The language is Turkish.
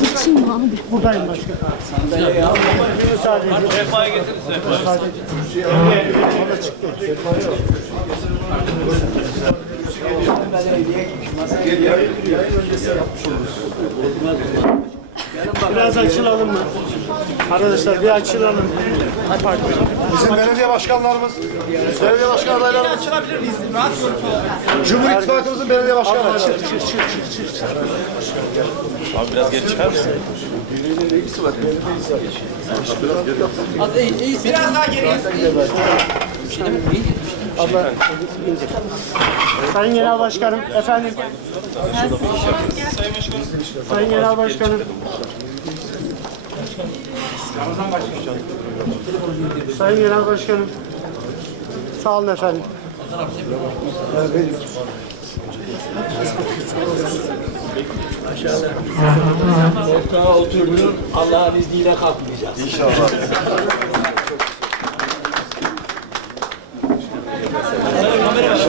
Geçeyim abi. Buradayım başkanım. Sadece. Sehpayı getirirse. Biraz açılalım mı? Arkadaşlar bir açılalım. Pardon. Bizim belediye başkanlarımız, belediye başkan adaylarımız. Açılabilir miyiz? Rahat görüntü Cumhur İttifakımızın belediye başkan adayları. Abi biraz geri çıkar mısın? Biraz daha geriye. Sayın Genel Başkanım, efendim. Sayın Genel Başkanım. Sayın Genel Başkanım. Sağ olun efendim. Koltuğa oturduğun Allah'ın izniyle kalkmayacağız. İnşallah.